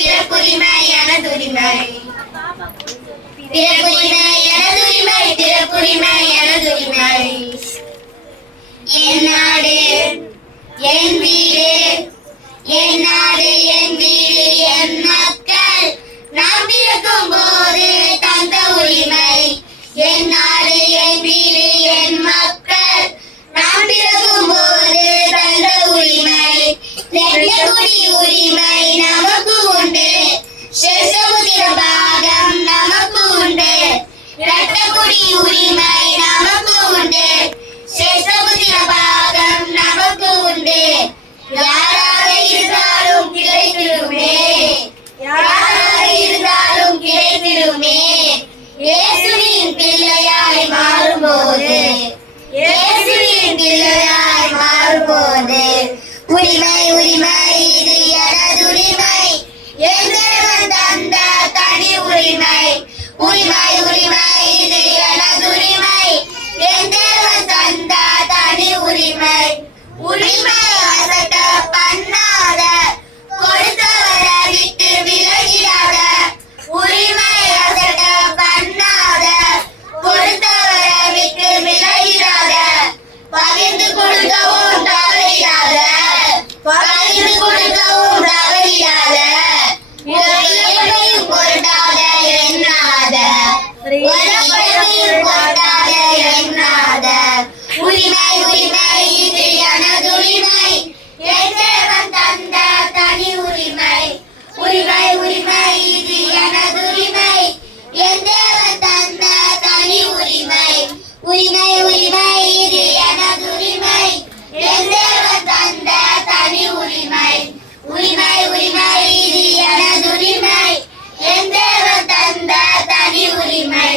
பிறப்புரிமை எனதுரிமை பிறப்புரிமை எனதுரிமை பிறப்புரிமை எனதுரிமை என் நாடு என் வீடு என் நாடு என் வீடு என் மக்கள் நாம் பிறக்கும் போது தந்த உரிமை என் நாடு என் வீடு என் மக்கள் நாம் பிறக்கும் போது தந்த உரிமை இரட்டை உரிமை நமக்கு உண்டு சேஷபுத்திர பாகம் நமக்கு உண்டு இரட்டை உரிமை நமக்கு உண்டு சேஷபுத்திர பாகம் நமக்கு உண்டு யாராக இருந்தாலும் கிடைத்திடுமே யாராக இருந்தாலும் கிடைத்திடுமே இயேசுவின் பிள்ளையாய் மாறும்போது இயேசுவின் பிள்ளையாய் மாறும்போது உரிமை உரிமை இது எனதுரிமை என் தேவன் தந்த தனி உரிமை உரிமை உரிமை இது எனதுரிமை என் தேவன் தந்த தனி உரிமை உரிமை அசட்ட பண்ணாத கொடுத்தவரை விட்டு விலகிடாத உரிமை அசட்ட பண்ணாத கொடுத்தவரை விட்டு விலகிடாத பகிர்ந்து கொடுக்கவும் தவறிடாத பகிர்ந்து கொடுக்கவும் தவறிடாத உலகையும் பொருட்டாத எண்ணாத உலகையும் பொருட்டாத எண்ணாத உரிமை உரிமை இது எனதுரிமை என் தேவன் தந்த தனி உரிமை உரிமை உரிமை இது எனதுரிமை என் தேவன் தந்த தனி உரிமை உரிமை உரிமை இது எனதுரிமை என் தேவன் தந்த தனி உரிமை உரிமை உரிமை இது எனதுரிமை என் தேவன் தந்த தனி உரிமை